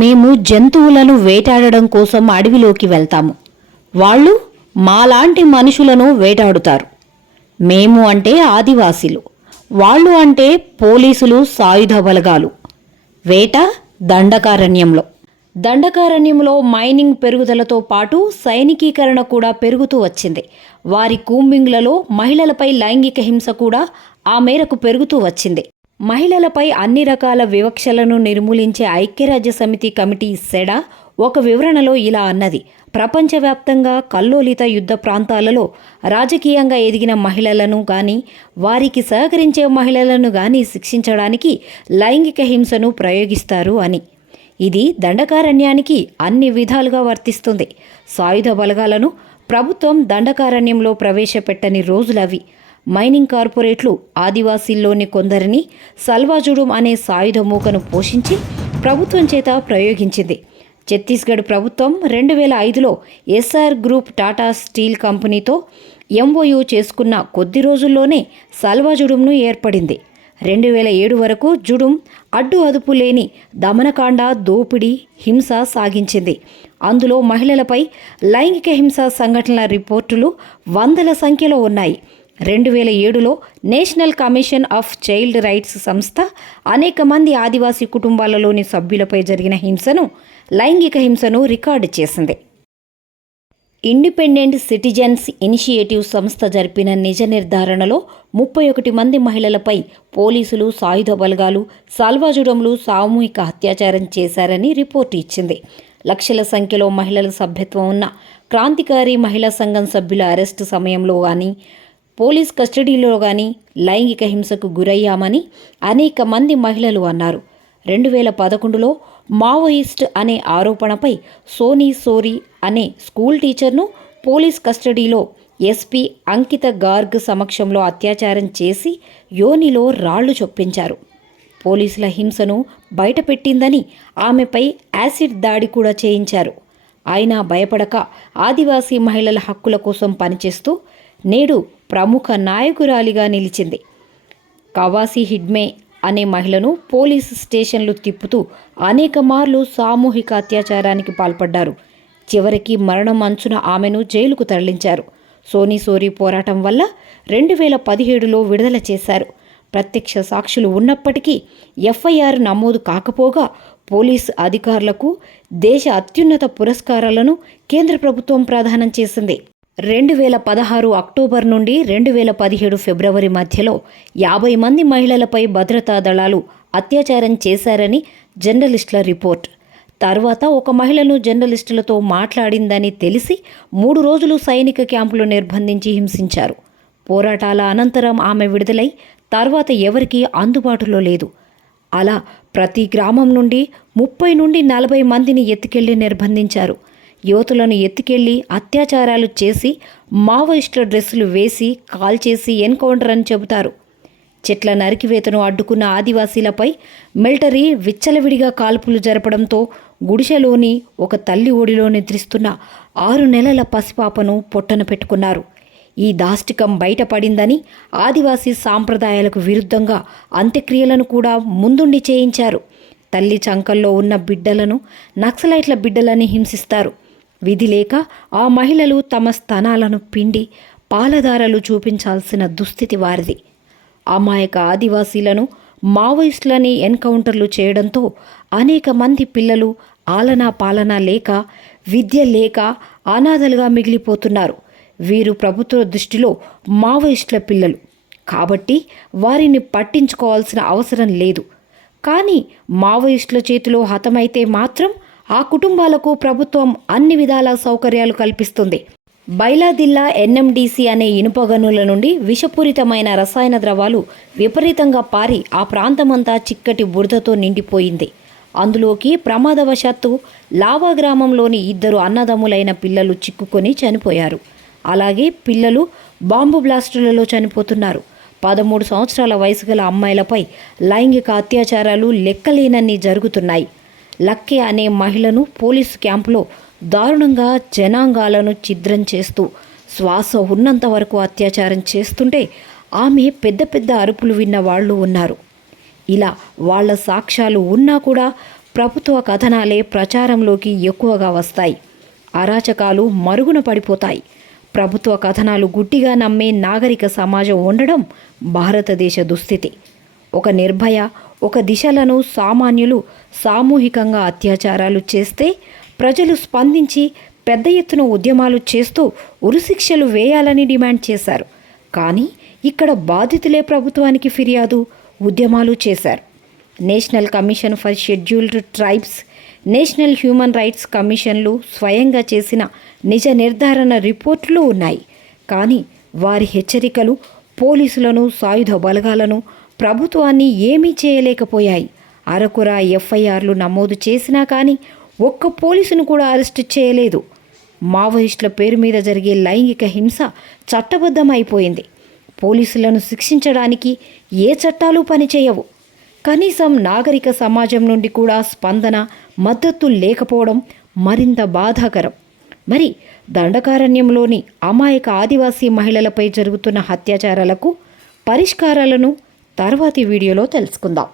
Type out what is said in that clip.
మేము జంతువులను వేటాడడం కోసం అడవిలోకి వెళ్తాము. వాళ్ళు మాలాంటి మనుషులను వేటాడుతారు. మేము అంటే ఆదివాసీలు, వాళ్ళు అంటే పోలీసులు, సాయుధ బలగాలు. వేట దండకారణ్యంలో మైనింగ్ పెరుగుదలతో పాటు సైనికీకరణ కూడా పెరుగుతూ వచ్చింది. వారి కూంబింగ్లలో మహిళలపై లైంగిక హింస కూడా ఆ మేరకు పెరుగుతూ వచ్చింది. మహిళలపై అన్ని రకాల వివక్షలను నిర్మూలించే ఐక్యరాజ్యసమితి కమిటీ సెడా ఒక వివరణలో ఇలా అన్నది: ప్రపంచవ్యాప్తంగా కల్లోలిత యుద్ధ ప్రాంతాలలో రాజకీయంగా ఎదిగిన మహిళలను గాని, వారికి సహకరించే మహిళలను గాని శిక్షించడానికి లైంగిక హింసను ప్రయోగిస్తారు అని. ఇది దండకారణ్యానికి అన్ని విధాలుగా వర్తిస్తుంది. సాయుధ బలగాలను ప్రభుత్వం దండకారణ్యంలో ప్రవేశపెట్టని రోజులవి. మైనింగ్ కార్పొరేట్లు ఆదివాసీల్లోని కొందరిని సల్వాజుడుం అనే సాయుధ మూకను పోషించి ప్రభుత్వం చేత ప్రయోగించింది. ఛత్తీస్గఢ్ ప్రభుత్వం 2005లో ఎస్ఆర్ గ్రూప్ టాటా స్టీల్ కంపెనీతో ఎంఓయూ చేసుకున్న కొద్ది రోజుల్లోనే సల్వాజుడుంను ఏర్పడింది. 2007 వరకు జుడుం అడ్డు అదుపు లేని దమనకాండ, దోపిడీ, హింస సాగించింది. అందులో మహిళలపై లైంగిక హింస సంఘటనల రిపోర్టులు వందల సంఖ్యలో ఉన్నాయి. 2007లో national commission of child rights సంస్థ అనేక మంది ఆదివాసీ కుటుంబాలలోని సభ్యులపై జరిగిన లైంగిక హింసను రికార్డు చేసింది. ఇండిపెండెంట్ సిటిజన్స్ ఇనిషియేటివ్ సంస్థ జరిపిన నిజ నిర్ధారణలో 31 మంది మహిళలపై పోలీసులు, సాయుధ బలగాలు, సల్వాజుడంలు సామూహిక అత్యాచారం చేశారని రిపోర్టు ఇచ్చింది. లక్షల సంఖ్యలో మహిళల సభ్యత్వం ఉన్న క్రాంతికారి మహిళా సంఘం సభ్యుల అరెస్టు సమయంలో కానీ, పోలీస్ కస్టడీలో కానీ లైంగిక హింసకు గురయ్యామని అనేక మంది మహిళలు అన్నారు. 2011లో మావోయిస్ట్ అనే ఆరోపణపై సోనీ సోరీ అనే స్కూల్ టీచర్ను పోలీస్ కస్టడీలో ఎస్పీ అంకిత గార్గ్ సమక్షంలో అత్యాచారం చేసి యోనిలో రాళ్లు చొప్పించారు. పోలీసుల హింసను బయటపెట్టిందని ఆమెపై యాసిడ్ దాడి కూడా చేయించారు. అయినా భయపడక ఆదివాసీ మహిళల హక్కుల కోసం పనిచేస్తూ నేడు ప్రముఖ నాయకురాలిగా నిలిచింది. కవాసి హిడ్మే అనే మహిళను పోలీసు స్టేషన్లు తిప్పుతూ అనేక మార్లు సామూహిక అత్యాచారానికి పాల్పడ్డారు. చివరికి మరణం అంచున ఆమెను జైలుకు తరలించారు. సోనీ సోరీ పోరాటం వల్ల 2017లో విడుదల చేశారు. ప్రత్యక్ష సాక్షులు ఉన్నప్పటికీ ఎఫ్ఐఆర్ నమోదు కాకపోగా పోలీసు అధికారులకు దేశ అత్యున్నత పురస్కారాలను కేంద్ర ప్రభుత్వం ప్రదానం చేసింది. 2016 అక్టోబర్ నుండి 2017 ఫిబ్రవరి మధ్యలో 50 మంది మహిళలపై భద్రతా దళాలు అత్యాచారం చేశారని జర్నలిస్టుల రిపోర్ట్. తర్వాత ఒక మహిళను జర్నలిస్టులతో మాట్లాడిందని తెలిసి 3 రోజులు సైనిక క్యాంపులో నిర్బంధించి హింసించారు. పోరాటాల అనంతరం ఆమె విడుదలై తర్వాత ఎవరికీ అందుబాటులో లేదు. అలా ప్రతి గ్రామం నుండి 30 నుండి 40 మందిని ఎత్తుకెళ్లి నిర్బంధించారు. యువతులను ఎత్తుకెళ్లి అత్యాచారాలు చేసి మావోయిస్టుల డ్రెస్సులు వేసి కాల్చేసి ఎన్కౌంటర్ అని చెబుతారు. చెట్ల నరికివేతను అడ్డుకున్న ఆదివాసీలపై మిలిటరీ విచ్చలవిడిగా కాల్పులు జరపడంతో గుడిసెలోని ఒక తల్లి ఒడిలో నిద్రిస్తున్న 6 నెలల పసిపాపను పొట్టన పెట్టుకున్నారు. ఈ దాష్టికం బయటపడిందని ఆదివాసీ సాంప్రదాయాలకు విరుద్ధంగా అంత్యక్రియలను కూడా ముందుండి చేయించారు. తల్లి చంకల్లో ఉన్న బిడ్డలను నక్సలైట్ల బిడ్డలని హింసిస్తారు. విధి లేక ఆ మహిళలు తమ స్తనాలను పిండి పాలధారలు చూపించాల్సిన దుస్థితి వారిది. అమాయక ఆదివాసీలను మావోయిస్టులని ఎన్కౌంటర్లు చేయడంతో అనేక మంది పిల్లలు ఆలనా పాలనా లేక, విద్య లేక అనాథలుగా మిగిలిపోతున్నారు. వీరు ప్రభుత్వ దృష్టిలో మావోయిస్టుల పిల్లలు కాబట్టి వారిని పట్టించుకోవాల్సిన అవసరం లేదు. కానీ మావోయిస్టుల చేతిలో హతమైతే మాత్రం ఆ కుటుంబాలకు ప్రభుత్వం అన్ని విధాల సౌకర్యాలు కల్పిస్తుంది. బైలాదిల్లా ఎన్ఎండిసి అనే ఇనుప గనుల నుండి విషపూరితమైన రసాయన ద్రవాలు విపరీతంగా పారి ఆ ప్రాంతమంతా చిక్కటి బురదతో నిండిపోయింది. అందులోకి ప్రమాదవశాత్తు లావా గ్రామంలోని 2 అన్నదమ్ములైన పిల్లలు చిక్కుకొని చనిపోయారు. అలాగే పిల్లలు బాంబు బ్లాస్టులలో చనిపోతున్నారు. 13 సంవత్సరాల వయసు గల అమ్మాయిలపై లైంగిక అత్యాచారాలు లెక్కలేనన్ని జరుగుతున్నాయి. లక్కే అనే మహిళను పోలీసు క్యాంపులో దారుణంగా జనాంగాలను ఛిద్రం చేస్తూ శ్వాస ఉన్నంత వరకు అత్యాచారం చేస్తుంటే ఆమె పెద్ద పెద్ద అరుపులు విన్న వాళ్ళు ఉన్నారు. ఇలా వాళ్ల సాక్ష్యాలు ఉన్నా కూడా ప్రభుత్వ కథనాలే ప్రచారంలోకి ఎక్కువగా వస్తాయి. అరాచకాలు మరుగున పడిపోతాయి. ప్రభుత్వ కథనాలు గుడ్డిగా నమ్మే నాగరిక సమాజం ఉండడం భారతదేశ దుస్థితి. ఒక నిర్భయ, ఒక దిశలను సామాన్యులు సామూహికంగా అత్యాచారాలు చేస్తే ప్రజలు స్పందించి పెద్ద ఎత్తున ఉద్యమాలు చేస్తూ ఉరిశిక్షలు వేయాలని డిమాండ్ చేశారు. కానీ ఇక్కడ బాధితులే ప్రభుత్వానికి ఫిర్యాదు, ఉద్యమాలు చేశారు. National commission for scheduled tribes, national human rights కమిషన్లు స్వయంగా చేసిన నిజ నిర్ధారణ రిపోర్టులు ఉన్నాయి. కానీ వారి హెచ్చరికలు పోలీసులను, సాయుధ బలగాలను, ప్రభుత్వాన్ని ఏమీ చేయలేకపోయాయి. అరకుర ఎఫ్ఐఆర్లు నమోదు చేసినా కానీ ఒక్క పోలీసును కూడా అరెస్టు చేయలేదు. మావోయిస్టుల పేరు మీద జరిగే లైంగిక హింస చట్టబద్ధమైపోయింది. పోలీసులను శిక్షించడానికి ఏ చట్టాలు పనిచేయవు. కనీసం నాగరిక సమాజం నుండి కూడా స్పందన, మద్దతు లేకపోవడం మరింత బాధాకరం. మరి దండకారణ్యంలోని అమాయక ఆదివాసీ మహిళలపై జరుగుతున్న అత్యాచారాలకు పరిష్కారాలను తర్వాతి వీడియోలో తెలుసుకుందాం.